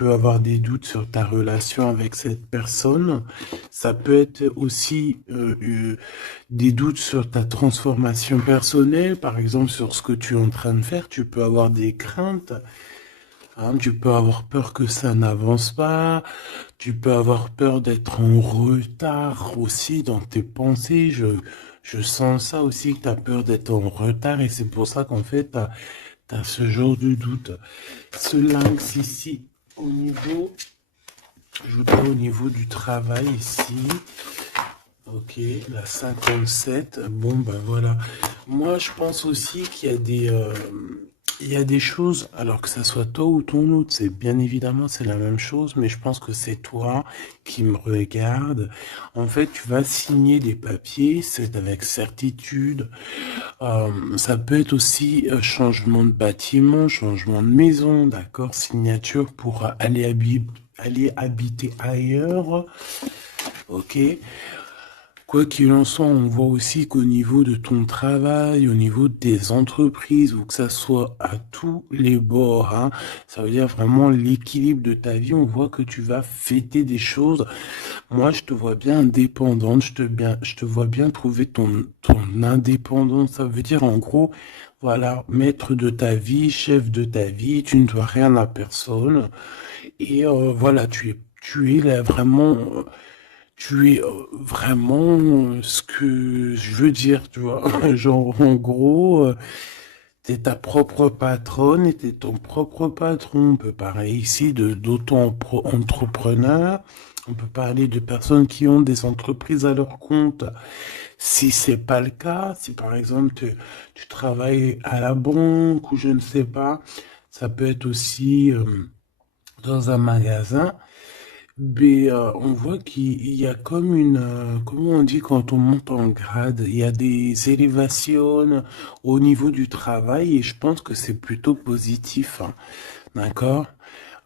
peux avoir des doutes sur ta relation avec cette personne. Ça peut être aussi des doutes sur ta transformation personnelle, par exemple sur ce que tu es en train de faire. Tu peux avoir des craintes, hein, tu peux avoir peur que ça n'avance pas. Tu peux avoir peur d'être en retard aussi dans tes pensées. Je sens ça aussi, que tu as peur d'être en retard et c'est pour ça qu'en fait, tu as ce genre de doute. Ce lynx ici, au niveau, je voudrais au niveau du travail ici. Ok, la 57. Bon, ben voilà. Moi, je pense aussi qu'il y a il y a des choses, alors que ça soit toi ou ton autre, c'est bien évidemment, c'est la même chose, mais je pense que c'est toi qui me regarde. En fait, tu vas signer des papiers, c'est avec certitude. Ça peut être aussi changement de bâtiment, changement de maison, d'accord, signature pour aller habiter ailleurs. Ok. Quoi qu'il en soit, on voit aussi qu'au niveau de ton travail, au niveau des entreprises, ou que ça soit à tous les bords, hein, ça veut dire vraiment l'équilibre de ta vie, on voit que tu vas fêter des choses. Moi, je te vois bien indépendante, je te vois bien trouver ton indépendance. Ça veut dire en gros, voilà, maître de ta vie, chef de ta vie, tu ne dois rien à personne. Et voilà, tu es là vraiment. Tu es vraiment ce que je veux dire, tu vois. Genre, en gros, t'es ta propre patronne et t'es ton propre patron. On peut parler ici de d'auto-entrepreneurs. On peut parler de personnes qui ont des entreprises à leur compte. Si c'est pas le cas, si par exemple tu travailles à la banque ou je ne sais pas, ça peut être aussi dans un magasin. Mais on voit qu'il y a comme comment on dit quand on monte en grade, il y a des élévations au niveau du travail et je pense que c'est plutôt positif, hein, d'accord?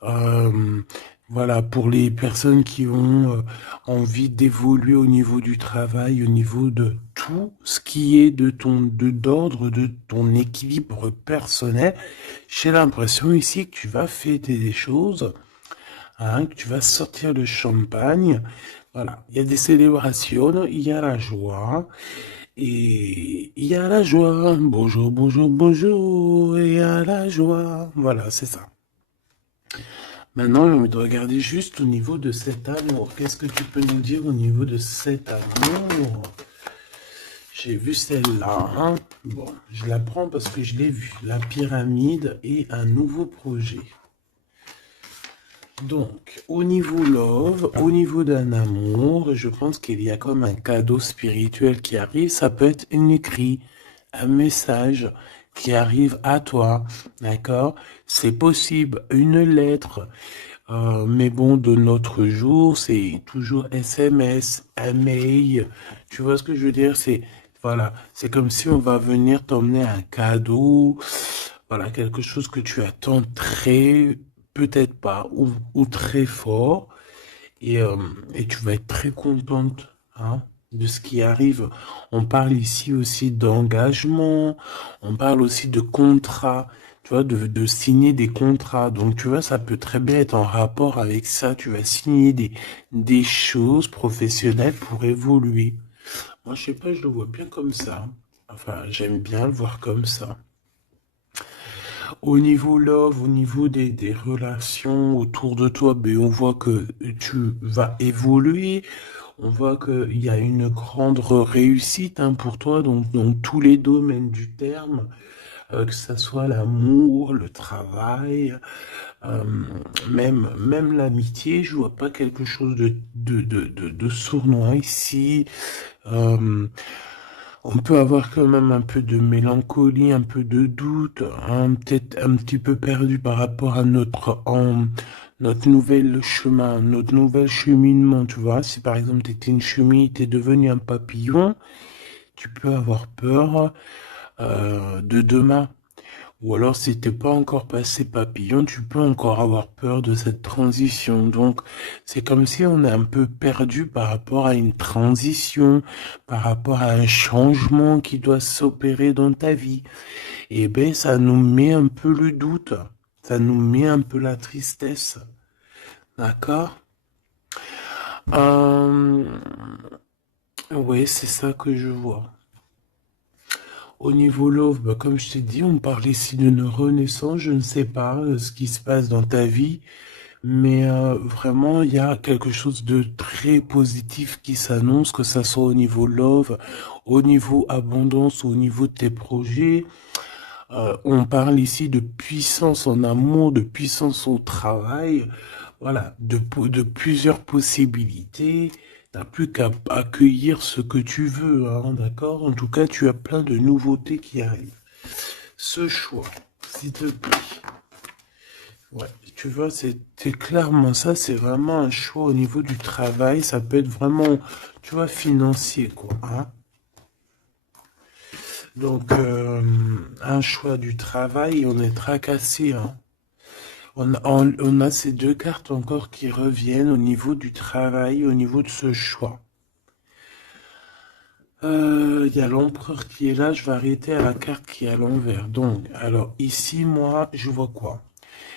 Euh, voilà, pour les personnes qui ont envie d'évoluer au niveau du travail, au niveau de tout ce qui est d'ordre de ton équilibre personnel, j'ai l'impression ici que tu vas fêter des choses, hein, que tu vas sortir le champagne. Voilà, il y a des célébrations, il y a la joie, et il y a la joie. Bonjour, bonjour, bonjour, et il y a la joie. Voilà, c'est ça. Maintenant, j'ai envie de regarder juste au niveau de cet amour. Qu'est-ce que tu peux nous dire au niveau de cet amour? J'ai vu celle-là, hein. Bon, je la prends parce que je l'ai vue. La pyramide et un nouveau projet. Donc, au niveau love, au niveau d'un amour, je pense qu'il y a comme un cadeau spirituel qui arrive. Ça peut être une écrit, un message qui arrive à toi, d'accord? C'est possible, une lettre. Mais bon, de notre jour, c'est toujours SMS, un mail. Tu vois ce que je veux dire? Voilà, c'est comme si on va venir t'emmener un cadeau. Voilà, quelque chose que tu attends très, peut-être pas, ou très fort. Et, euh, et tu vas être très contente, hein, de ce qui arrive. On parle ici aussi d'engagement, on parle aussi de contrat, tu vois, de signer des contrats. Donc, tu vois, ça peut très bien être en rapport avec ça. Tu vas signer des choses professionnelles pour évoluer. Moi, je sais pas, je le vois bien comme ça. Enfin, j'aime bien le voir comme ça. Au niveau love, au niveau des relations autour de toi, ben, on voit que tu vas évoluer. On voit qu'il y a une grande réussite, hein, pour toi, donc dans tous les domaines du terme, que ce soit l'amour, le travail, euh, même l'amitié. Je vois pas quelque chose de sournois ici. Euh, on peut avoir quand même un peu de mélancolie, un peu de doute, hein, peut-être un petit peu perdu par rapport à notre nouvel chemin, notre nouvel cheminement, tu vois. Si par exemple tu étais une chenille, tu es devenu un papillon, tu peux avoir peur de demain. Ou alors, si t'es pas encore passé papillon, tu peux encore avoir peur de cette transition. Donc, c'est comme si on est un peu perdu par rapport à une transition, par rapport à un changement qui doit s'opérer dans ta vie. Et ben, ça nous met un peu le doute. Ça nous met un peu la tristesse. D'accord? Euh, ouais, c'est ça que je vois. Au niveau love, bah, comme je t'ai dit, on parle ici d'une renaissance. Je ne sais pas ce qui se passe dans ta vie, mais vraiment, il y a quelque chose de très positif qui s'annonce, que ça soit au niveau love, au niveau abondance, au niveau de tes projets. On parle ici de puissance en amour, de puissance au travail, voilà, de plusieurs possibilités. T'as plus qu'à accueillir ce que tu veux, hein, d'accord? En tout cas, tu as plein de nouveautés qui arrivent. Ce choix, s'il te plaît. Ouais, tu vois, c'est clairement ça, c'est vraiment un choix au niveau du travail. Ça peut être vraiment, tu vois, financier, quoi, hein. Donc, un choix du travail, on est tracassé, hein. On a ces deux cartes encore qui reviennent au niveau du travail, au niveau de ce choix. Il y a l'empereur qui est là, je vais arrêter à la carte qui est à l'envers. Donc, alors ici, moi, je vois quoi?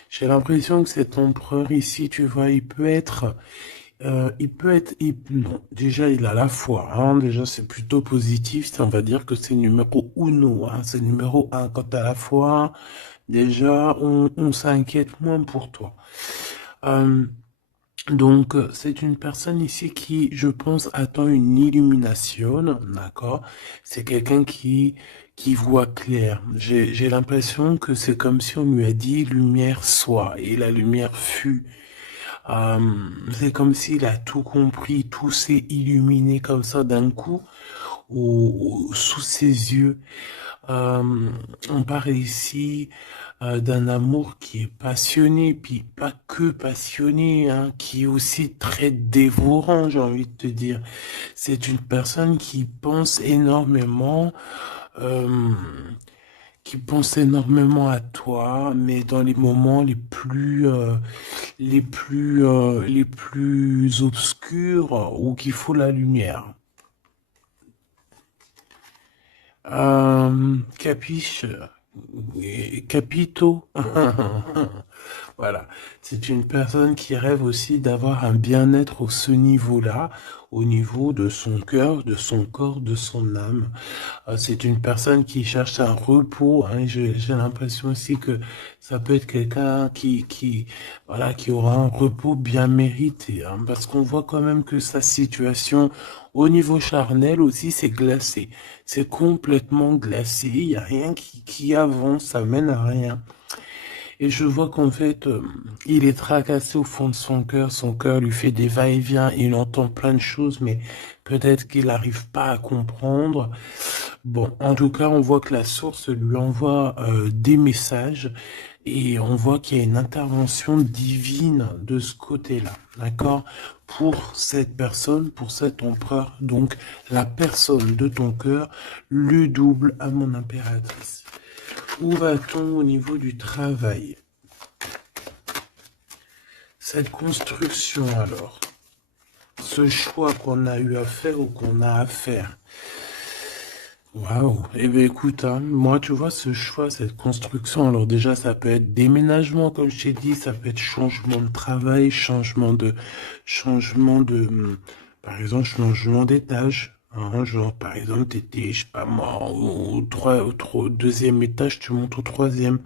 J'ai l'impression que cet empereur ici, tu vois, non, déjà il a la foi, hein, déjà c'est plutôt positif, on va dire que c'est numéro uno, hein, c'est numéro un. Quand t'as la foi, déjà on s'inquiète moins pour toi. Euh, Donc, c'est une personne ici qui, je pense, attend une illumination, d'accord? C'est quelqu'un qui voit clair. J'ai l'impression que c'est comme si on lui a dit lumière soit, et la lumière fut. Euh, c'est comme s'il a tout compris, tout s'est illuminé comme ça d'un coup, sous ses yeux. Euh, on parle ici d'un amour qui est passionné, puis pas que passionné, hein, qui est aussi très dévorant, j'ai envie de te dire. C'est une personne euh, qui pense énormément à toi, mais dans les moments les plus obscurs où qu'il faut la lumière. Capiche, capito. Voilà, c'est une personne qui rêve aussi d'avoir un bien-être au ce niveau-là, au niveau de son cœur, de son corps, de son âme. C'est une personne qui cherche un repos, hein. J'ai l'impression aussi que ça peut être quelqu'un voilà, qui aura un repos bien mérité, hein, parce qu'on voit quand même que sa situation au niveau charnel aussi, c'est glacé. C'est complètement glacé. Il n'y a rien qui avance, ça mène à rien. Et je vois qu'en fait, il est tracassé au fond de son cœur. Son cœur lui fait des va-et-vient. Il entend plein de choses, mais peut-être qu'il n'arrive pas à comprendre. Bon, en tout cas, on voit que la source lui envoie des messages et on voit qu'il y a une intervention divine de ce côté-là, d'accord? Pour cette personne, pour cet empereur, donc la personne de ton cœur, le double à mon impératrice. Où va-t-on au niveau du travail? Cette construction alors, ce choix qu'on a eu à faire ou qu'on a à faire. Waouh! Eh bien écoute, hein, moi tu vois ce choix, cette construction, alors déjà ça peut être déménagement comme je t'ai dit, ça peut être changement de travail, changement de, par exemple changement d'étage. Hein, genre par exemple t'étais, je sais pas moi, au deuxième étage, tu montes au troisième.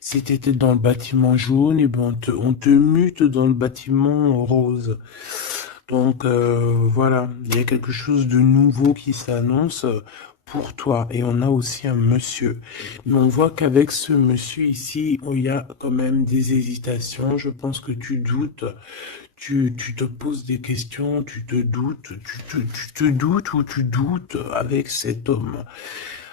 Si t'étais dans le bâtiment jaune, et ben on te mute dans le bâtiment rose. Donc voilà, il y a quelque chose de nouveau qui s'annonce pour toi. Et on a aussi un monsieur. Mais on voit qu'avec ce monsieur ici, il y a quand même des hésitations. Je pense que tu doutes, tu te poses des questions, tu te doutes, tu te doutes ou tu doutes avec cet homme.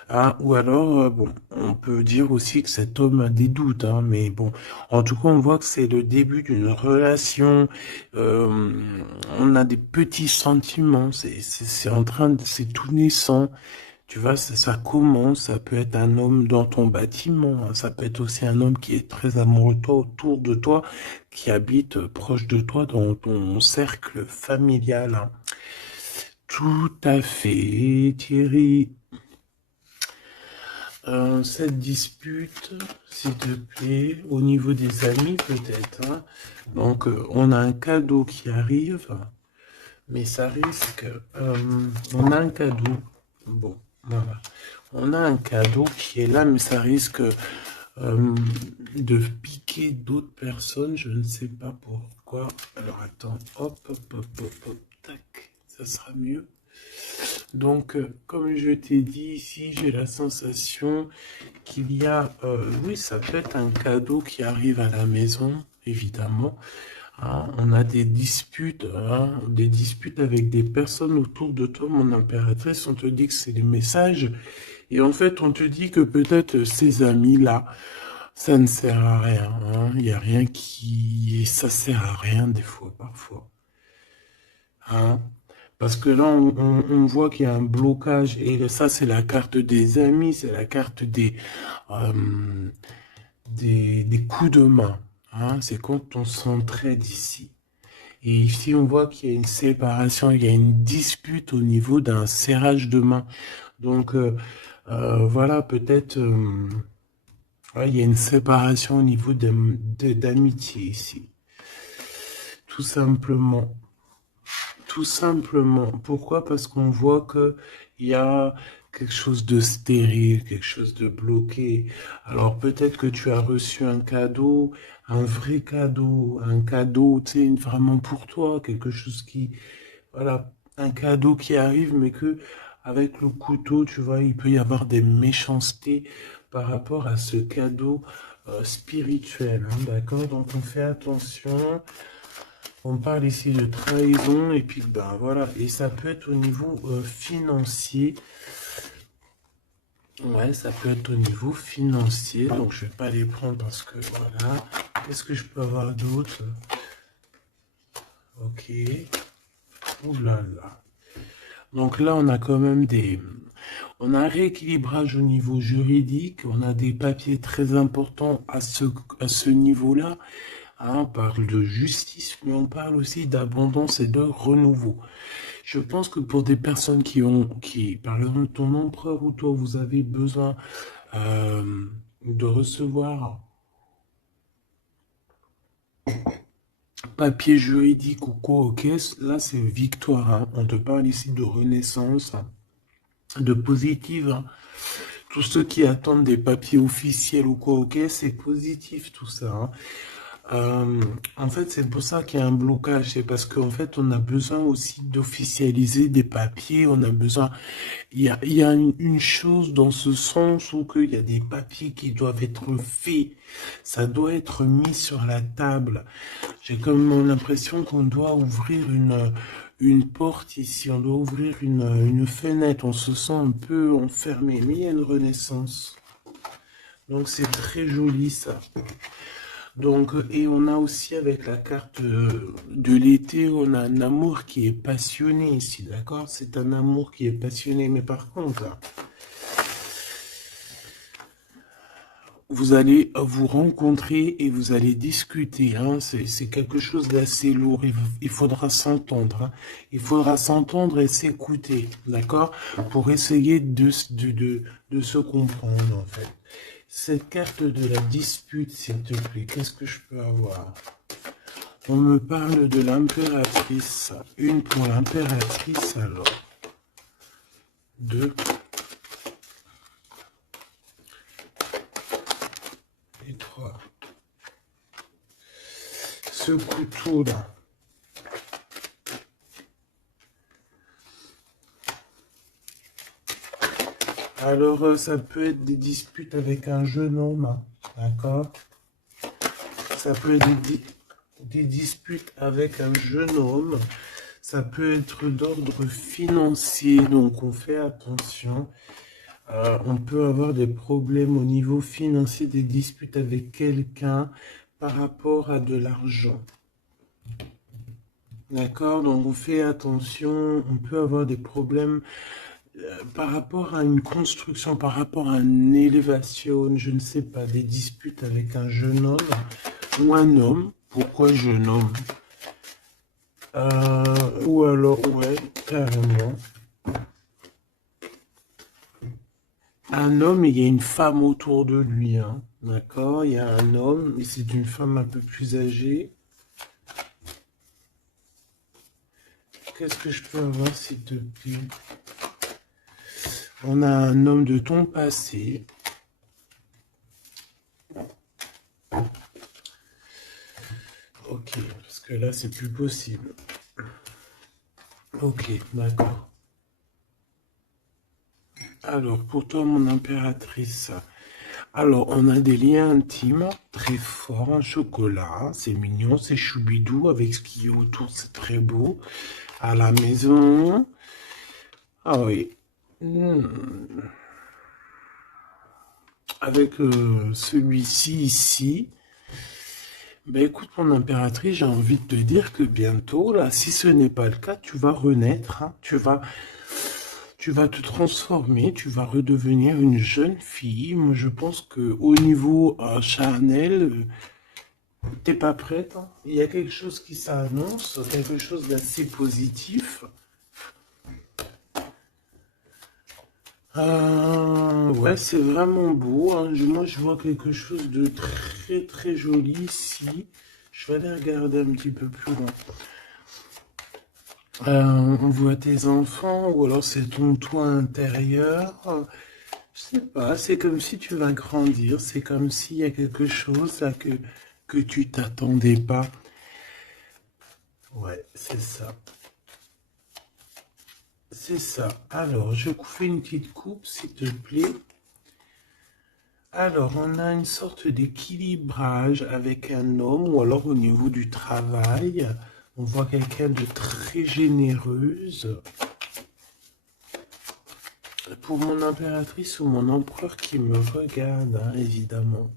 Ah, ou alors, bon, on peut dire aussi que cet homme a des doutes, hein, mais bon, en tout cas, on voit que c'est le début d'une relation. euh, on a des petits sentiments, c'est en train de, c'est tout naissant. Tu vois, ça commence, ça peut être un homme dans ton bâtiment, hein, ça peut être aussi un homme qui est très amoureux de toi, autour de toi, qui habite proche de toi dans ton cercle familial, hein. Tout à fait, Thierry. cette dispute, s'il te plaît, au niveau des amis peut-être, hein. Donc, on a un cadeau qui arrive, mais ça risque... on a un cadeau. Bon, voilà. On a un cadeau qui est là, mais ça risque de piquer d'autres personnes. Je ne sais pas pourquoi. Alors, attends. Hop, hop, hop, hop, hop. Tac. Ça sera mieux. Donc, comme je t'ai dit ici, j'ai la sensation qu'il y a, oui, ça peut être un cadeau qui arrive à la maison, évidemment. Hein, on a des disputes avec des personnes autour de toi, mon impératrice. On te dit que c'est des messages, et en fait, on te dit que peut-être ces amis-là, ça ne sert à rien. Hein. Il n'y a rien ça sert à rien des fois, parfois. Hein. Parce que là, on voit qu'il y a un blocage, et ça, c'est la carte des amis, c'est la carte euh, des coups de main. Hein, c'est quand on s'entraide ici. Et ici, on voit qu'il y a une séparation, il y a une dispute au niveau d'un serrage de main. Donc, voilà, peut-être, ouais, il y a une séparation au niveau d'amitié ici. Tout simplement. Tout simplement. Pourquoi? Parce qu'on voit que il y a quelque chose de stérile, quelque chose de bloqué. Alors peut-être que tu as reçu un cadeau, un vrai cadeau, un cadeau, tu sais, vraiment pour toi, quelque chose qui, voilà, un cadeau qui arrive, mais que avec le couteau, tu vois, il peut y avoir des méchancetés par rapport à ce cadeau spirituel, hein, d'accord? Donc on fait attention. On parle ici de trahison et puis ben voilà, et ça peut être au niveau financier. Ouais, ça peut être au niveau financier. Donc je vais pas les prendre parce que voilà. Qu'est-ce que je peux avoir d'autre? Ok. Ouh là là. Donc là, on a quand même on a un rééquilibrage au niveau juridique. On a des papiers très importants à ce niveau-là. Hein, on parle de justice, mais on parle aussi d'abondance et de renouveau. Je pense que pour des personnes par exemple, ton empereur ou toi, vous avez besoin de recevoir papier juridique ou quoi, ok, là c'est victoire. Hein. On te parle ici de renaissance, hein, de positive. Hein. Tous ceux qui attendent des papiers officiels ou quoi, ok, c'est positif tout ça. Hein. En fait, c'est pour ça qu'il y a un blocage. C'est parce qu'en fait, on a besoin aussi d'officialiser des papiers. On a besoin. Il y a une chose dans ce sens où il y a des papiers qui doivent être faits. Ça doit être mis sur la table. J'ai comme l'impression qu'on doit ouvrir une porte ici. On doit ouvrir une fenêtre. On se sent un peu enfermé. Mais il y a une renaissance. Donc, c'est très joli ça. Donc, et on a aussi avec la carte de l'été, on a un amour qui est passionné ici, d'accord? C'est un amour qui est passionné, mais par contre, vous allez vous rencontrer et vous allez discuter, hein? C'est quelque chose d'assez lourd, il faudra s'entendre, hein? Il faudra s'entendre et s'écouter, d'accord? Pour essayer de se comprendre, en fait. Cette carte de la dispute, s'il te plaît, qu'est-ce que je peux avoir? On me parle de l'impératrice. Une pour l'impératrice, alors. Deux. Et trois. Ce couteau-là. Alors, ça peut être des disputes avec un jeune homme, d'accord? Ça peut être des disputes avec un jeune homme. Ça peut être d'ordre financier, donc on fait attention. On peut avoir des problèmes au niveau financier, des disputes avec quelqu'un par rapport à de l'argent. D'accord? Donc on fait attention. On peut avoir des problèmes par rapport à une construction, par rapport à une élévation, je ne sais pas, des disputes avec un jeune homme ou un homme. Pourquoi jeune homme? Ou alors, ouais, carrément. un homme et il y a une femme autour de lui, hein. D'accord? Il y a un homme et c'est une femme un peu plus âgée. Qu'est-ce que je peux avoir, s'il te plaît? On a un homme de ton passé. Ok, parce que là, c'est plus possible. Ok, d'accord. Alors, pour toi, mon impératrice, alors, on a des liens intimes très forts, un chocolat, c'est mignon, c'est choubidou, avec ce qui est autour, c'est très beau. À la maison, ah oui. Avec celui-ci ici, ben écoute, mon impératrice, j'ai envie de te dire que bientôt, là, si ce n'est pas le cas, tu vas renaître, hein. Tu vas te transformer, tu vas redevenir une jeune fille. Moi, je pense que au niveau charnel, t'es pas prête, hein. Il y a quelque chose qui s'annonce, quelque chose d'assez positif. Ouais, c'est vraiment beau, hein. Moi, je vois quelque chose de très très joli ici. Je vais aller regarder un petit peu plus loin. On voit tes enfants, ou alors c'est ton toit intérieur. Je sais pas, c'est comme si tu vas grandir. C'est comme s'il y a quelque chose là que tu t'attendais pas. Ouais, c'est ça. C'est ça. Alors, je fais une petite coupe, s'il te plaît. Alors, on a une sorte d'équilibrage avec un homme, ou alors au niveau du travail. On voit quelqu'un de très généreuse. Pour mon impératrice ou mon empereur qui me regarde, hein, évidemment.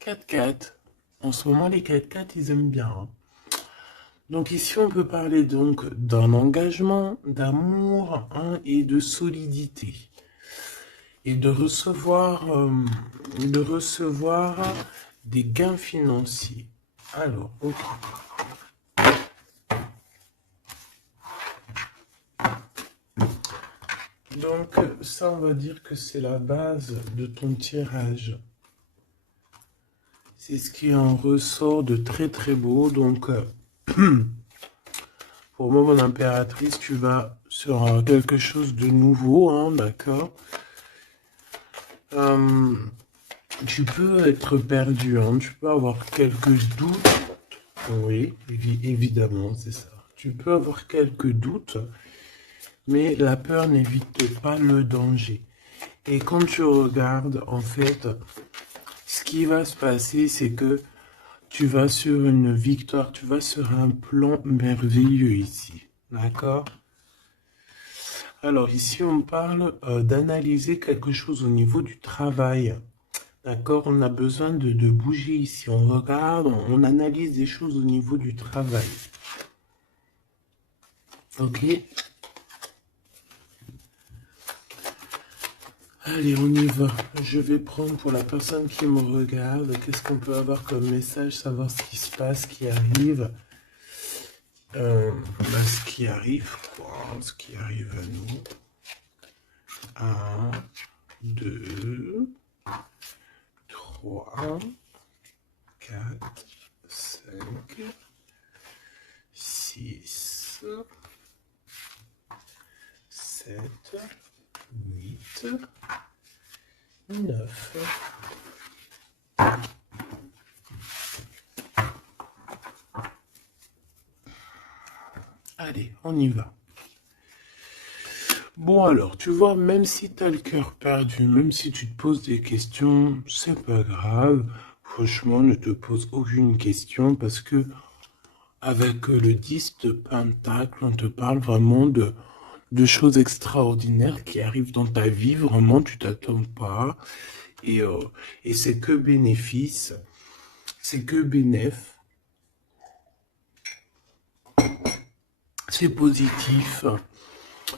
4x4. En ce moment, les 4x4, ils aiment bien, hein. Donc ici, on peut parler donc d'un engagement, d'amour, hein, et de solidité. Et de recevoir des gains financiers. Alors, ok. Donc, ça, on va dire que c'est la base de ton tirage. C'est ce qui en ressort de très très beau. Donc, pour moi, mon impératrice, tu vas sur quelque chose de nouveau, hein, d'accord? Tu peux être perdu, hein, tu peux avoir quelques doutes. Oui, évidemment, c'est ça. Tu peux avoir quelques doutes, mais la peur n'évite pas le danger. Et quand tu regardes, en fait, ce qui va se passer, c'est que tu vas sur une victoire, tu vas sur un plan merveilleux ici. D'accord? Alors ici, on parle d'analyser quelque chose au niveau du travail. D'accord? On a besoin de bouger ici. On regarde, on analyse des choses au niveau du travail. Ok? Allez, on y va. Je vais prendre pour la personne qui me regarde. Qu'est-ce qu'on peut avoir comme message? Savoir ce qui se passe, ce qui arrive. Ce qui arrive, quoi. Ce qui arrive à nous. 1, 2, 3, 4, 5, 6, 7, 8, 9. Allez, on y va. Bon alors, tu vois, même si tu as le cœur perdu, même si tu te poses des questions, c'est pas grave. Franchement, ne te pose aucune question parce que avec le 10 de Pentacle, on te parle vraiment de choses extraordinaires qui arrivent dans ta vie. Vraiment, tu t'attends pas. Et c'est que bénéfice. C'est que bénéf. C'est positif.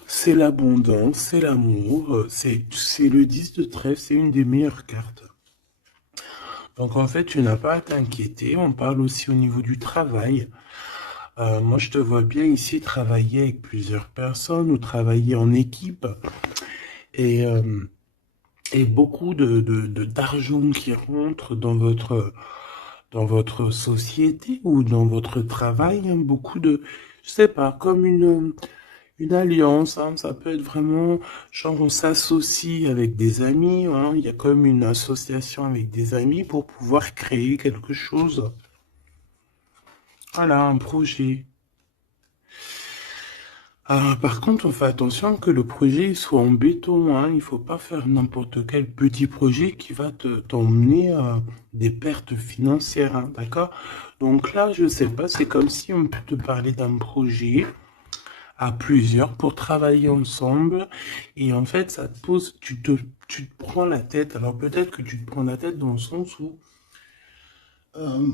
C'est l'abondance, c'est l'amour, c'est le 10 de trèfle, c'est une des meilleures cartes. Donc en fait, tu n'as pas à t'inquiéter. On parle aussi au niveau du travail. Moi, je te vois bien ici travailler avec plusieurs personnes ou travailler en équipe et, euh, et beaucoup d'argent qui rentre dans votre société ou dans votre travail, hein, beaucoup de, je sais pas, comme une alliance, hein, ça peut être vraiment, genre on s'associe avec des amis, hein, il y a comme une association avec des amis pour pouvoir créer quelque chose. Voilà, un projet. Ah, par contre, on fait attention que le projet soit en béton, hein. Il faut pas faire n'importe quel petit projet qui va t'emmener à des pertes financières, hein, d'accord? Donc là, je sais pas, c'est comme si on peut te parler d'un projet à plusieurs pour travailler ensemble et en fait, ça te pose, tu te prends la tête. Alors peut-être que tu te prends la tête dans le sens où euh,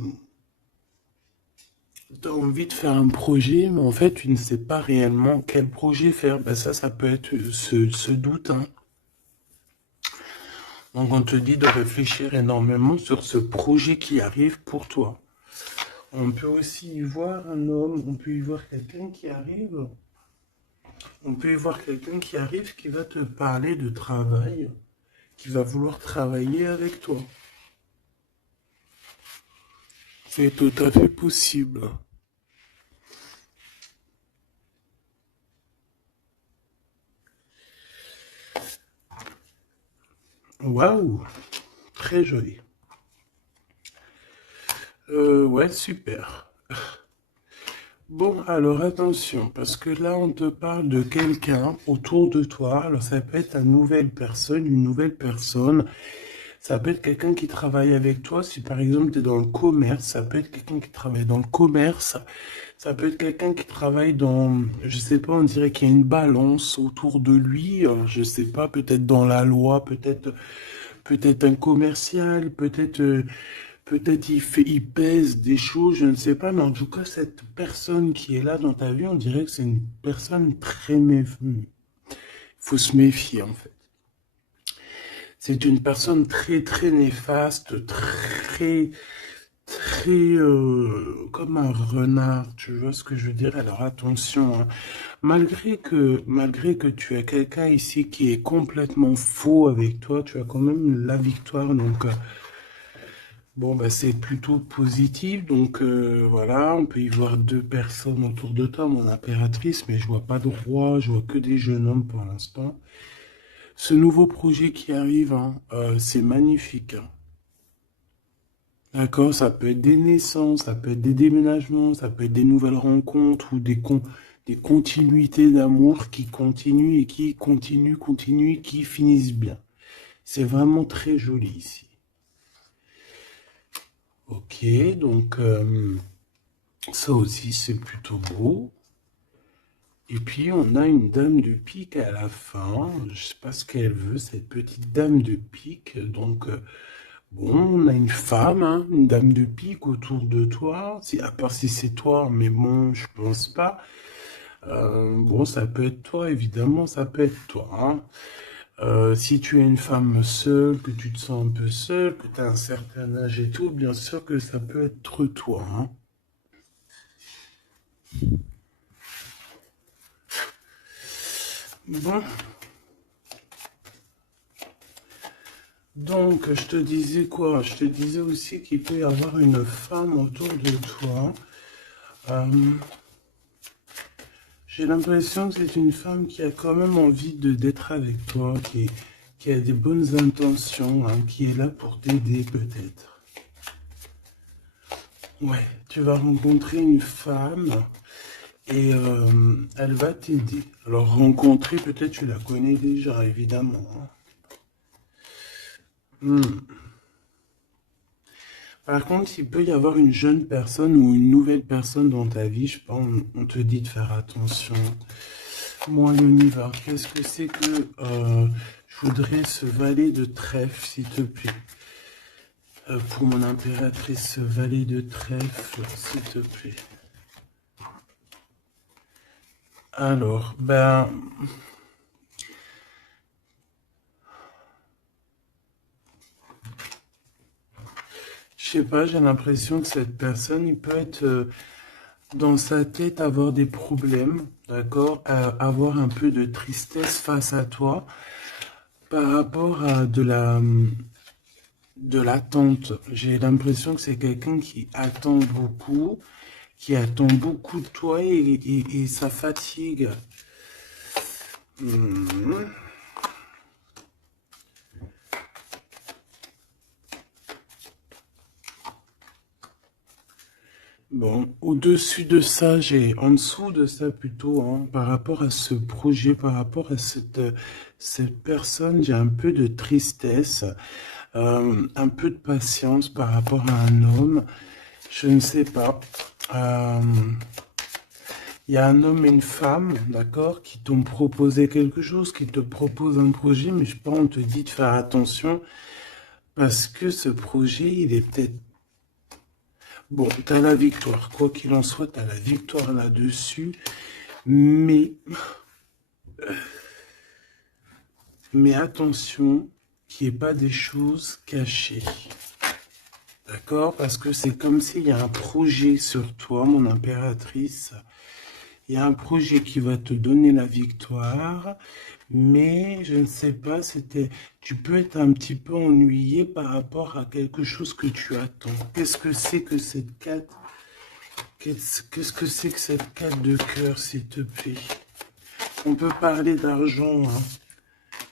tu as envie de faire un projet, mais en fait, tu ne sais pas réellement quel projet faire. Ben ça peut être ce doute, hein. Donc, on te dit de réfléchir énormément sur ce projet qui arrive pour toi. On peut aussi y voir un homme, on peut y voir quelqu'un qui arrive, on peut y voir quelqu'un qui arrive qui va te parler de travail, qui va vouloir travailler avec toi. C'est tout à fait possible. Waouh, très joli. Ouais, super. Bon, alors attention, parce que là, on te parle de quelqu'un autour de toi. Alors, ça peut être une nouvelle personne. Ça peut être quelqu'un qui travaille avec toi. Si par exemple, tu es dans le commerce, ça peut être quelqu'un qui travaille dans le commerce. Ça peut être quelqu'un qui travaille dans, je sais pas, on dirait qu'il y a une balance autour de lui. Je sais pas, peut-être dans la loi, peut-être un commercial, peut-être il pèse des choses, je ne sais pas, mais en tout cas, cette personne qui est là dans ta vie, on dirait que c'est une personne très méfiante. Il faut se méfier, en fait. C'est une personne très, très néfaste, comme un renard, tu vois ce que je veux dire? Alors attention, hein. Malgré que tu as quelqu'un ici qui est complètement faux avec toi, tu as quand même la victoire, donc bon, bah, c'est plutôt positif. Donc voilà, on peut y voir deux personnes autour de toi, mon impératrice, mais je vois pas de roi, je vois que des jeunes hommes pour l'instant. Ce nouveau projet qui arrive, hein, c'est magnifique, hein. D'accord, ça peut être des naissances, ça peut être des déménagements, ça peut être des nouvelles rencontres ou des continuités d'amour qui continuent et qui continuent et qui finissent bien. C'est vraiment très joli ici. Ok, donc ça aussi c'est plutôt beau. Et puis on a une dame de pique à la fin. Je sais pas ce qu'elle veut, cette petite dame de pique. Donc bon, on a une femme, hein, une dame de pique autour de toi. Si, à part si c'est toi, mais bon, je pense pas. Bon, ça peut être toi, évidemment, ça peut être toi, hein. Si tu es une femme seule, que tu te sens un peu seule, que tu as un certain âge et tout, bien sûr que ça peut être toi, hein. Bon, donc je te disais quoi? Je te disais aussi qu'il peut y avoir une femme autour de toi. Euh, j'ai l'impression que c'est une femme qui a quand même envie d'être avec toi, qui a des bonnes intentions, hein, qui est là pour t'aider peut-être. Ouais, tu vas rencontrer une femme et elle va t'aider. Alors rencontrer, peut-être tu la connais déjà, évidemment, hein. Hmm. Par contre, il peut y avoir une jeune personne ou une nouvelle personne dans ta vie, je pense, on te dit de faire attention. Moi, l'univers, qu'est-ce que c'est que je voudrais ce valet de trèfle, s'il te plaît. Pour mon impératrice, ce valet de trèfle, s'il te plaît. Alors, ben, je sais pas, j'ai l'impression que cette personne, il peut être dans sa tête avoir des problèmes, d'accord, avoir un peu de tristesse face à toi par rapport à de l'attente. J'ai l'impression que c'est quelqu'un qui attend beaucoup de toi et ça fatigue. Mhm. Bon, au-dessus de ça, en dessous de ça plutôt, hein, par rapport à ce projet, par rapport à cette personne, j'ai un peu de tristesse, un peu de patience par rapport à un homme. Je ne sais pas. Euh, Il y a un homme et une femme, d'accord, qui t'ont proposé quelque chose, qui te proposent un projet, mais je sais pas, on te dit de faire attention parce que ce projet, il est peut-être... Bon, t'as la victoire, quoi qu'il en soit, t'as la victoire là-dessus, mais, mais attention qu'il n'y ait pas des choses cachées. D'accord? Parce que c'est comme s'il y a un projet sur toi, mon impératrice. Il y a un projet qui va te donner la victoire, mais je ne sais pas, tu peux être un petit peu ennuyé par rapport à quelque chose que tu attends. Qu'est-ce que c'est que cette carte? Qu'est-ce que c'est que cette carte de cœur, s'il te plaît? On peut parler d'argent, hein,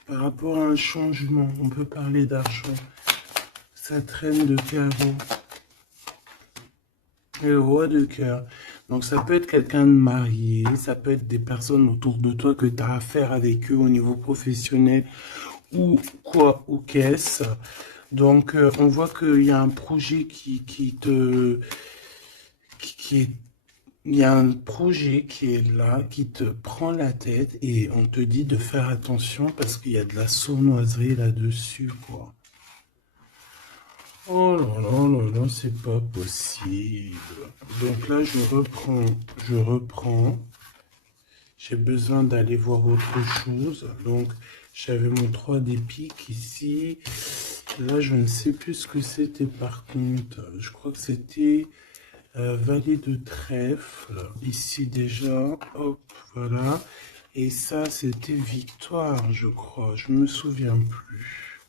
par rapport à un changement. On peut parler d'argent. Ça traîne de carreau. Et le roi de cœur. Donc ça peut être quelqu'un de marié, ça peut être des personnes autour de toi que tu as affaire avec eux au niveau professionnel ou quoi, ou qu'est-ce. Donc on voit qu'il y a un projet qui est, il y a un projet qui est là, qui te prend la tête et on te dit de faire attention parce qu'il y a de la sournoiserie là-dessus, quoi. Oh là là là là, c'est pas possible. Donc là, je reprends. J'ai besoin d'aller voir autre chose. Donc, j'avais mon 3 des piques ici. Là, je ne sais plus ce que c'était par contre. Je crois que c'était valet de trèfle. Ici déjà, hop, voilà. Et ça, c'était victoire, je crois. Je me souviens plus.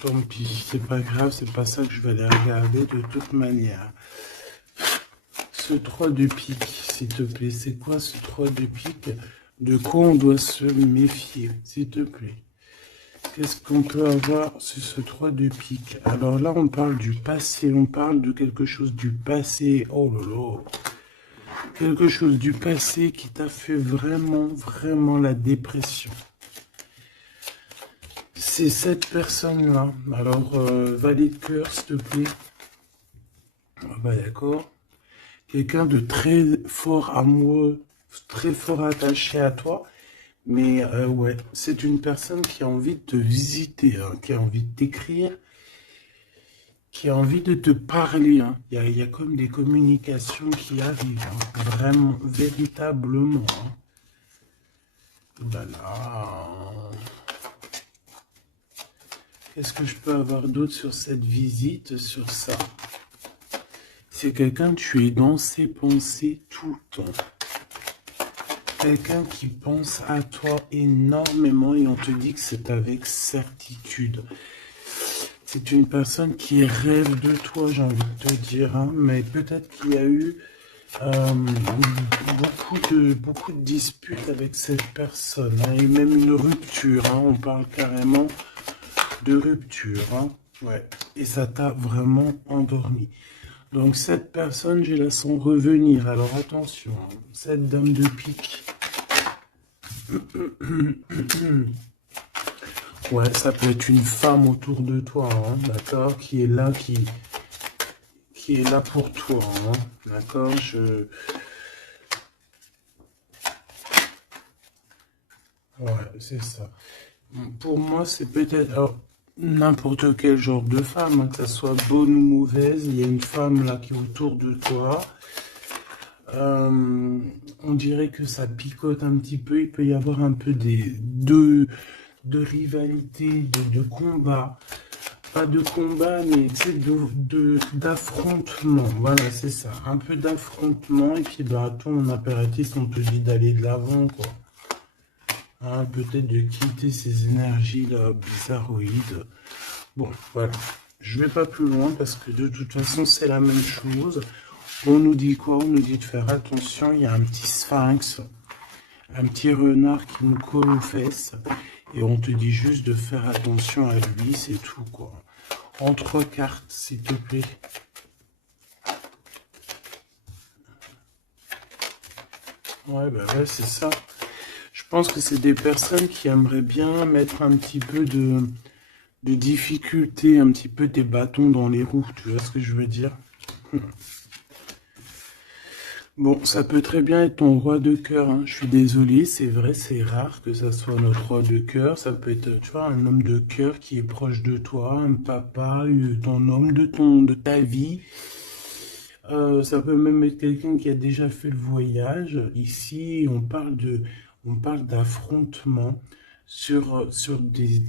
Tant pis, c'est pas grave, c'est pas ça que je vais aller regarder de toute manière. Ce 3 de pique, s'il te plaît, c'est quoi ce 3 de pique? De quoi on doit se méfier, s'il te plaît? Qu'est-ce qu'on peut avoir sur ce 3 de pique? Alors là, on parle du passé, on parle de quelque chose du passé. Oh là là! Quelque chose du passé qui t'a fait vraiment, vraiment la dépression. C'est cette personne-là. Alors, valet de cœur, s'il te plaît. Ah bah d'accord. Quelqu'un de très fort amoureux, très fort attaché à toi. Mais ouais, c'est une personne qui a envie de te visiter, hein, qui a envie de t'écrire, qui a envie de te parler, hein. Il y a comme des communications qui arrivent, hein, vraiment, véritablement, hein. Voilà. Qu'est-ce que je peux avoir d'autre sur cette visite, sur ça? C'est quelqu'un, tu es dans ses pensées tout le temps. Quelqu'un qui pense à toi énormément et on te dit que c'est avec certitude. C'est une personne qui rêve de toi, j'ai envie de te dire, hein, mais peut-être qu'il y a eu beaucoup de disputes avec cette personne, hein, et même une rupture, hein, on parle carrément de rupture, hein, ouais, et ça t'a vraiment endormi. Donc cette personne, je la sens revenir, alors attention, hein, cette dame de pique. Ouais, ça peut être une femme autour de toi, hein, d'accord, qui est là, qui est là pour toi, hein, d'accord, ouais, c'est ça. Pour moi, c'est peut-être alors, n'importe quel genre de femme, hein, que ça soit bonne ou mauvaise, il y a une femme là qui est autour de toi. On dirait que ça picote un petit peu, il peut y avoir un peu de rivalité, de combat. pas de combat, mais c'est d'affrontement. Voilà, c'est ça. Un peu d'affrontement. Et puis, bah, ton impératif, on te dit d'aller de l'avant, quoi. Hein, peut-être de quitter ces énergies-là bizarroïdes. Bon, voilà. Je vais pas plus loin parce que de toute façon, c'est la même chose. On nous dit quoi? On nous dit de faire attention. Il y a un petit sphinx, un petit renard qui nous colle aux fesses. Et on te dit juste de faire attention à lui, c'est tout, quoi. En 3 cartes, s'il te plaît. Ouais, bah ouais, c'est ça. Je pense que c'est des personnes qui aimeraient bien mettre un petit peu de difficulté, un petit peu des bâtons dans les roues, tu vois ce que je veux dire? Bon, ça peut très bien être ton roi de cœur, hein. Je suis désolé, c'est vrai, c'est rare que ça soit notre roi de cœur. Ça peut être, tu vois, un homme de cœur qui est proche de toi, un papa, ton homme de ta vie. Ça peut même être quelqu'un qui a déjà fait le voyage. Ici, on parle d'affrontement sur des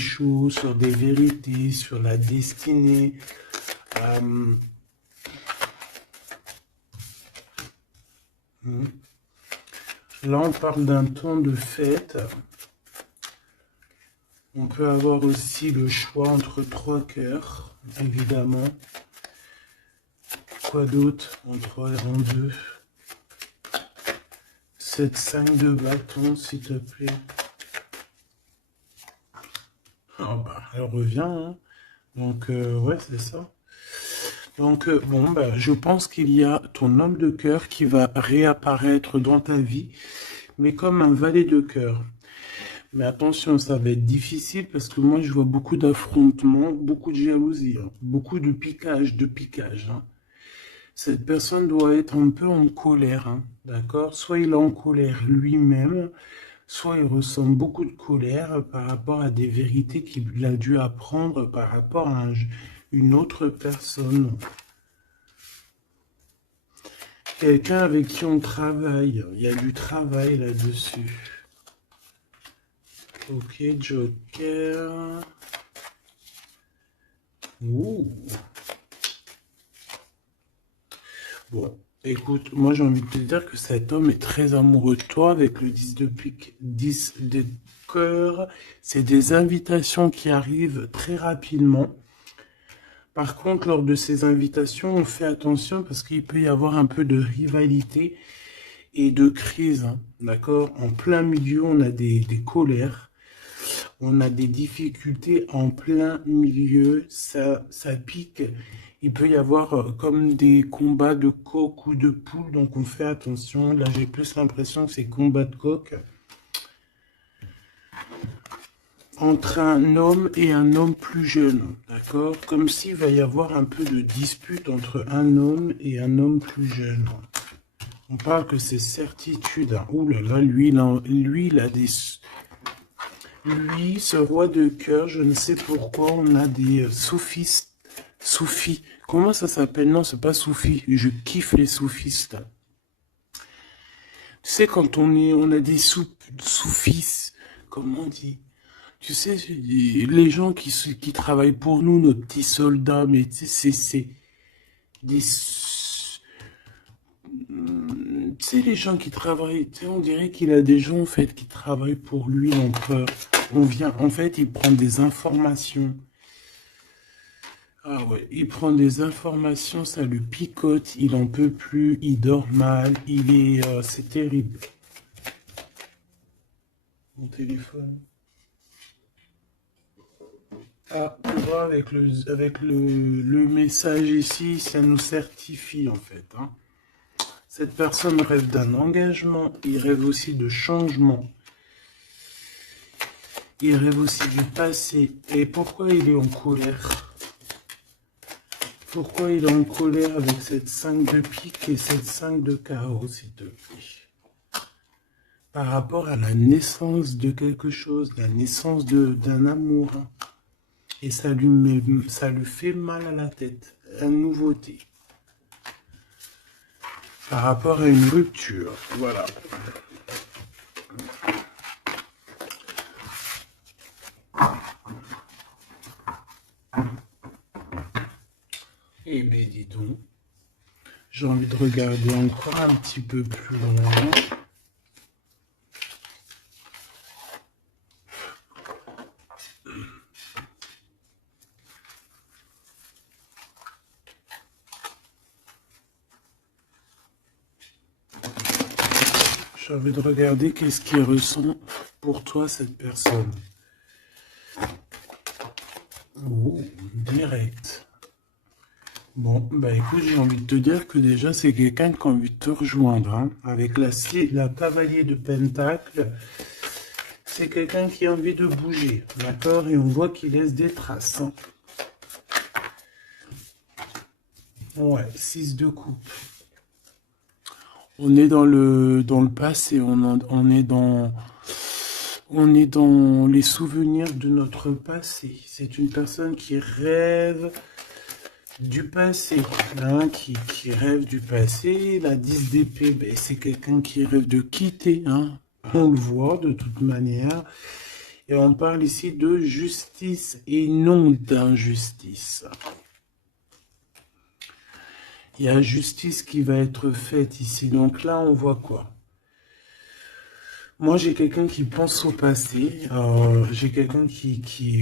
choses, sur des vérités, sur la destinée. Euh, Là, on parle d'un temps de fête. On peut avoir aussi le choix entre 3 cœurs, évidemment. Quoi d'autre? En 3 et en 2. 7, 5 de bâton, s'il te plaît. Oh bah, elle revient, hein. Donc, ouais, c'est ça. Donc, bon, bah, je pense qu'il y a ton homme de cœur qui va réapparaître dans ta vie, mais comme un valet de cœur. Mais attention, ça va être difficile parce que moi, je vois beaucoup d'affrontements, beaucoup de jalousie, hein, beaucoup de piquage, hein. Cette personne doit être un peu en colère, hein, d'accord? Soit il est en colère lui-même, soit il ressent beaucoup de colère par rapport à des vérités qu'il a dû apprendre par rapport à une autre personne. Quelqu'un avec qui on travaille, il y a du travail là-dessus. Ok, Joker. Ouh. Bon, écoute, moi j'ai envie de te dire que cet homme est très amoureux de toi avec le 10 de pique, 10 de cœur. C'est des invitations qui arrivent très rapidement. Par contre, lors de ces invitations, on fait attention parce qu'il peut y avoir un peu de rivalité et de crise, hein, d'accord? En plein milieu, on a des colères, on a des difficultés en plein milieu, ça pique. Il peut y avoir comme des combats de coq ou de poule, donc on fait attention. Là, j'ai plus l'impression que c'est combat de coq. Entre un homme et un homme plus jeune, d'accord? Comme s'il va y avoir un peu de dispute entre un homme et un homme plus jeune. On parle que c'est certitude. Hein. Ouh là là, lui, il a des... Lui, ce roi de cœur, je ne sais pourquoi, on a des soufistes. Soufis. Comment ça s'appelle? Non, c'est pas soufi. Je kiffe les soufistes. Tu sais, quand on a des soufis, comment on dit? Tu sais, les gens qui travaillent pour nous, nos petits soldats, mais tu sais, c'est des... Tu sais, les gens qui travaillent, tu sais, on dirait qu'il a des gens, en fait, qui travaillent pour lui, donc en fait, il prend des informations. Ah ouais, il prend des informations, ça lui picote, il en peut plus, il dort mal, c'est terrible. Mon téléphone. Ah, on voit avec le message ici, ça nous certifie en fait, hein. Cette personne rêve d'un engagement, il rêve aussi de changement. Il rêve aussi du passé. Et pourquoi il est en colère? Pourquoi il est en colère avec cette 5 de pique et cette 5 de carreau, s'il te plaît? Par rapport à la naissance de quelque chose, la naissance d'un amour, hein. Et ça lui fait mal à la tête, la nouveauté. Par rapport à une rupture, voilà. Eh bien, dis donc, j'ai envie de regarder encore un petit peu plus loin. J'ai envie de regarder qu'est-ce qui ressent pour toi cette personne. Oh, direct. Bon, bah écoute, j'ai envie de te dire que déjà, c'est quelqu'un qui a envie de te rejoindre. Hein. Avec la cavalier de Pentacle, c'est quelqu'un qui a envie de bouger, d'accord? Et on voit qu'il laisse des traces. Hein. Ouais, 6 de coupe. On est dans le passé, on est dans les souvenirs de notre passé. C'est une personne qui rêve du passé, hein, qui rêve du passé. La 10 d'épée, ben, c'est quelqu'un qui rêve de quitter, hein. On le voit de toute manière. Et on parle ici de justice et non d'injustice. Il y a justice qui va être faite ici. Donc là, on voit quoi? Moi, j'ai quelqu'un qui pense au passé. J'ai quelqu'un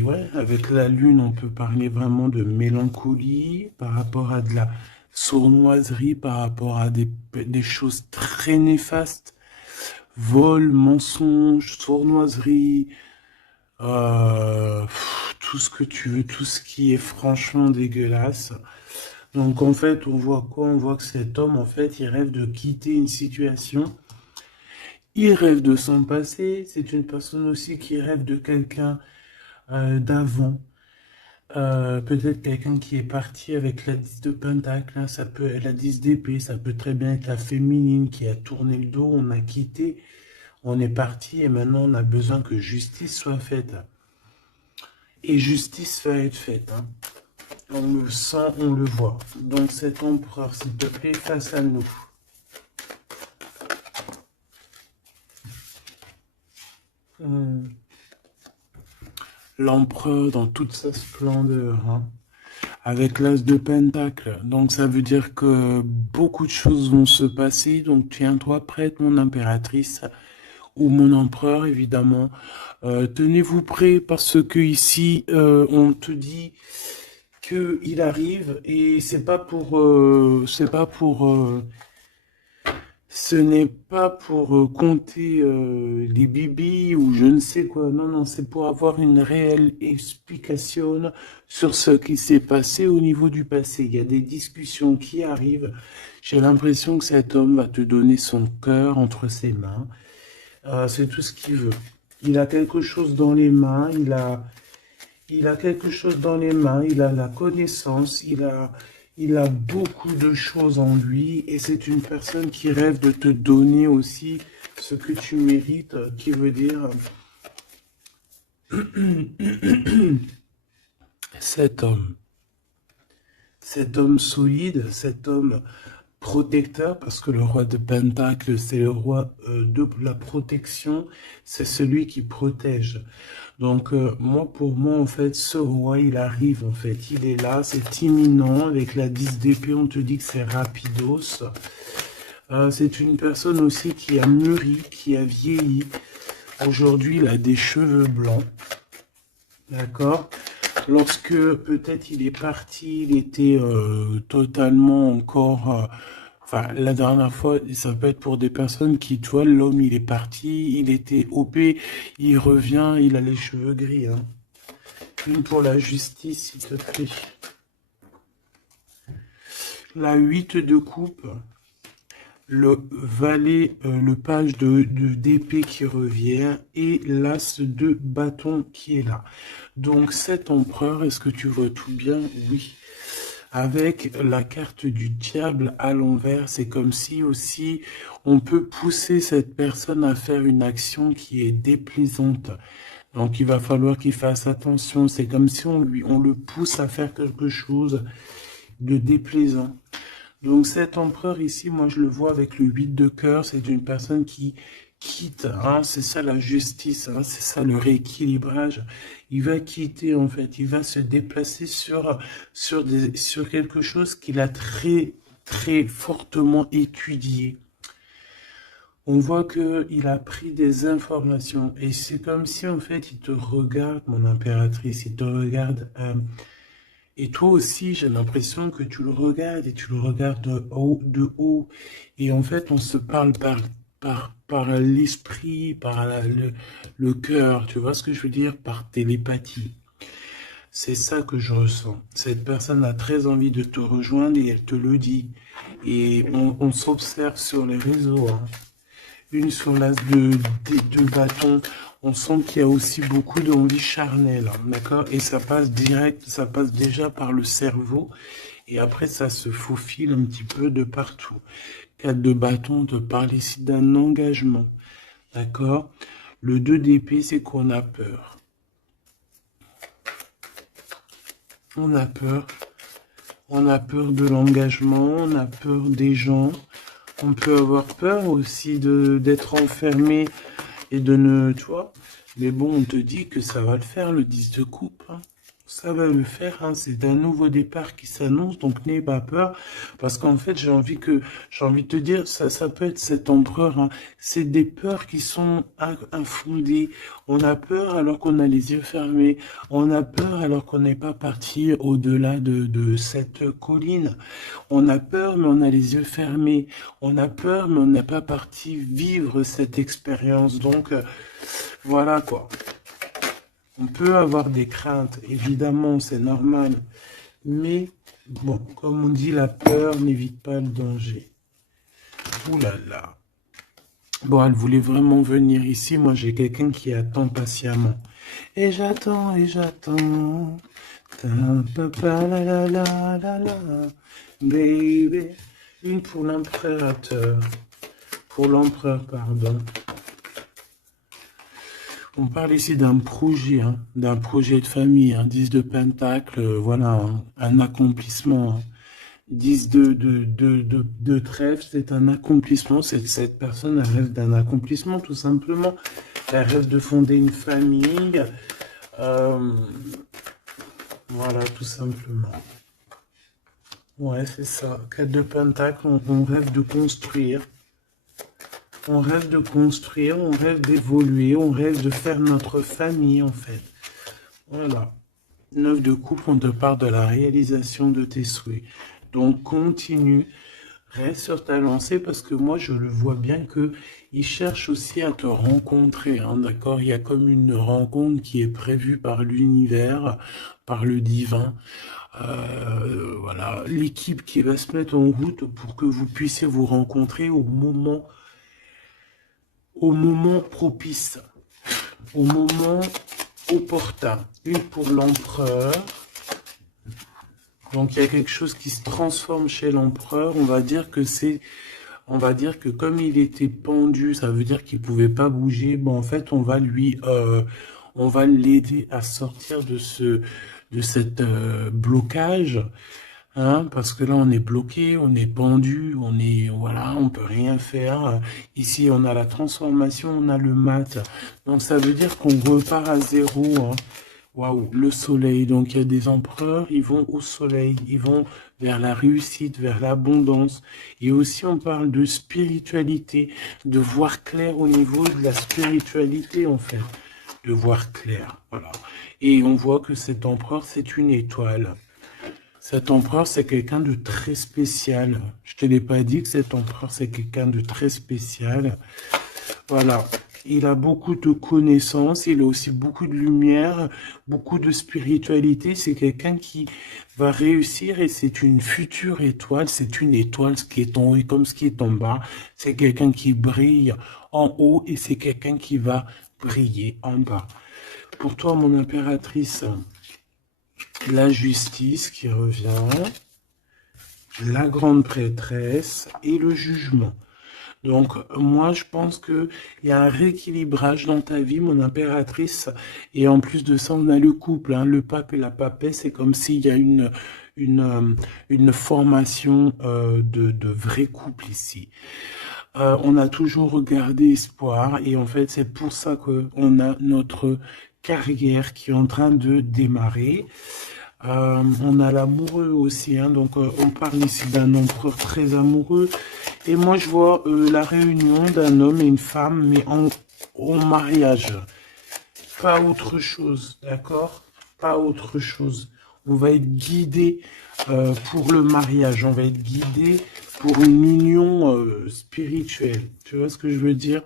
ouais, avec la lune, on peut parler vraiment de mélancolie par rapport à de la sournoiserie, par rapport à des choses très néfastes. Vol, mensonge, sournoiserie, tout ce que tu veux, tout ce qui est franchement dégueulasse. Donc, en fait, on voit quoi? On voit que cet homme, en fait, il rêve de quitter une situation. Il rêve de son passé, c'est une personne aussi qui rêve de quelqu'un d'avant. Peut-être quelqu'un qui est parti avec la 10 de Pentacle, hein, ça peut être la 10 d'épée, ça peut très bien être la féminine qui a tourné le dos, on a quitté, on est parti et maintenant on a besoin que justice soit faite. Et justice va être faite. Hein. On le sent, on le voit. Donc cet empereur, s'il te plaît, face à nous. L'empereur dans toute sa splendeur, hein, avec l'as de Pentacle. Donc ça veut dire que beaucoup de choses vont se passer. Donc tiens-toi prête, mon impératrice, ou mon empereur, évidemment. Tenez-vous prêts parce que ici, on te dit que il arrive et c'est pas pour, ce n'est pas pour compter les bibis ou je ne sais quoi. Non, non, c'est pour avoir une réelle explication sur ce qui s'est passé au niveau du passé. Il y a des discussions qui arrivent. J'ai l'impression que cet homme va te donner son cœur entre ses mains. C'est tout ce qu'il veut. Il a quelque chose dans les mains. Il a quelque chose dans les mains. Il a la connaissance. Il a beaucoup de choses en lui et c'est une personne qui rêve de te donner aussi ce que tu mérites, qui veut dire cet homme solide, cet homme protecteur, parce que le roi de Pentacle, c'est le roi de la protection, c'est celui qui protège. Donc, moi, pour moi, en fait, ce roi, il arrive, en fait. Il est là, c'est imminent. Avec la 10 d'épée, on te dit que c'est rapidos. C'est une personne aussi qui a mûri, qui a vieilli. Aujourd'hui, il a des cheveux blancs. D'accord? Lorsque, peut-être, il est parti, il était totalement encore... Enfin, la dernière fois, ça peut être pour des personnes qui, tu vois, l'homme, il est parti, il était OP, il revient, il a les cheveux gris. Hein. Une pour la justice, s'il te plaît. La 8 de coupe, le valet, le page d'épée qui revient et l'as de bâton qui est là. Donc, cet empereur, est-ce que tu vois tout bien? Oui. Avec la carte du diable à l'envers, c'est comme si aussi on peut pousser cette personne à faire une action qui est déplaisante. Donc il va falloir qu'il fasse attention. C'est comme si on le pousse à faire quelque chose de déplaisant. Donc cet empereur ici, moi je le vois avec le 8 de cœur, c'est une personne qui quitte, hein, c'est ça la justice, hein, c'est ça le rééquilibrage. Il va quitter, en fait, il va se déplacer sur quelque chose qu'il a très, très fortement étudié. On voit que il a pris des informations et c'est comme si, en fait, il te regarde, mon impératrice, il te regarde. Et toi aussi, j'ai l'impression que tu le regardes et tu le regardes de haut. Et en fait, on se parle par l'esprit, le cœur. Tu vois ce que je veux dire? Par télépathie. C'est ça que je ressens. Cette personne a très envie de te rejoindre et elle te le dit. Et on s'observe sur les réseaux, hein. Une sur l'as des deux bâtons. On sent qu'il y a aussi beaucoup d'envie charnelle, hein, d'accord? Et ça passe direct, ça passe déjà par le cerveau. Et après, ça se faufile un petit peu de partout. 4 de bâton te parle ici d'un engagement, d'accord? Le 2 d'épée, c'est qu'on a peur. On a peur. On a peur de l'engagement, on a peur des gens. On peut avoir peur aussi d'être enfermé et de ne, tu vois. Mais bon, on te dit que ça va le faire, le 10 de coupe, hein. Ça va le faire, hein. C'est un nouveau départ qui s'annonce, donc n'aie pas peur. Parce qu'en fait, j'ai envie de te dire, ça peut être cet empereur, hein. C'est des peurs qui sont infondées. On a peur alors qu'on a les yeux fermés. On a peur alors qu'on n'est pas parti au-delà de cette colline. On a peur, mais on a les yeux fermés. On a peur, mais on n'est pas parti vivre cette expérience. Donc, voilà quoi. On peut avoir des craintes, évidemment, c'est normal. Mais, bon, comme on dit, la peur n'évite pas le danger. Ouh là là. Bon, elle voulait vraiment venir ici. Moi, j'ai quelqu'un qui attend patiemment. Et j'attends, et j'attends. Ta-pa-pa, la la la la la. Baby. Une pour l'impérateur. Pour l'empereur, pardon. On parle ici d'un projet, hein, d'un projet de famille, un 10 de pentacle, voilà, hein, un accomplissement. Hein. 10 de trèfle, c'est un accomplissement. Cette personne elle rêve d'un accomplissement, tout simplement. Elle rêve de fonder une famille. Voilà, tout simplement. Ouais, c'est ça. 4 de pentacle, on rêve de construire. On rêve de construire, on rêve d'évoluer, on rêve de faire notre famille, en fait. Voilà. 9 de coupe, on te parle de la réalisation de tes souhaits. Donc, continue, reste sur ta lancée, parce que moi, je le vois bien que il cherche aussi à te rencontrer, hein, d'accord? Il y a comme une rencontre qui est prévue par l'univers, par le divin. Voilà, l'équipe qui va se mettre en route pour que vous puissiez vous rencontrer au moment propice, au moment opportun. Une pour l'empereur. Donc il y a quelque chose qui se transforme chez l'empereur. On va dire que comme il était pendu, ça veut dire qu'il pouvait pas bouger. Bon, en fait, on va l'aider à sortir de cette blocage. Hein, parce que là, on est bloqué, on est pendu, voilà, on peut rien faire. Ici, on a la transformation, on a le mat. Donc, ça veut dire qu'on repart à zéro. Hein. Waouh, le soleil. Donc, il y a des empereurs, ils vont au soleil, ils vont vers la réussite, vers l'abondance. Et aussi, on parle de spiritualité, de voir clair au niveau de la spiritualité, en fait. De voir clair, voilà. Et on voit que cet empereur, c'est une étoile. Cet empereur, c'est quelqu'un de très spécial. Je te l'ai pas dit que cet empereur, c'est quelqu'un de très spécial. Voilà. Il a beaucoup de connaissances, il a aussi beaucoup de lumière, beaucoup de spiritualité. C'est quelqu'un qui va réussir et c'est une future étoile. C'est une étoile, ce qui est en haut comme ce qui est en bas. C'est quelqu'un qui brille en haut et c'est quelqu'un qui va briller en bas. Pour toi, mon impératrice, la justice qui revient, la grande prêtresse et le jugement. Donc, moi, je pense qu'il y a un rééquilibrage dans ta vie, mon impératrice. Et en plus de ça, on a le couple, hein, le pape et la papesse. C'est comme s'il y a une formation de vrai couple ici. On a toujours gardé espoir et en fait, c'est pour ça que on a notre carrière qui est en train de démarrer. On a l'amoureux aussi, hein, donc on parle ici d'un empereur très amoureux. Et moi, je vois la réunion d'un homme et une femme, mais en mariage. Pas autre chose, d'accord? Pas autre chose. On va être guidé pour le mariage, on va être guidé pour une union spirituelle. Tu vois ce que je veux dire?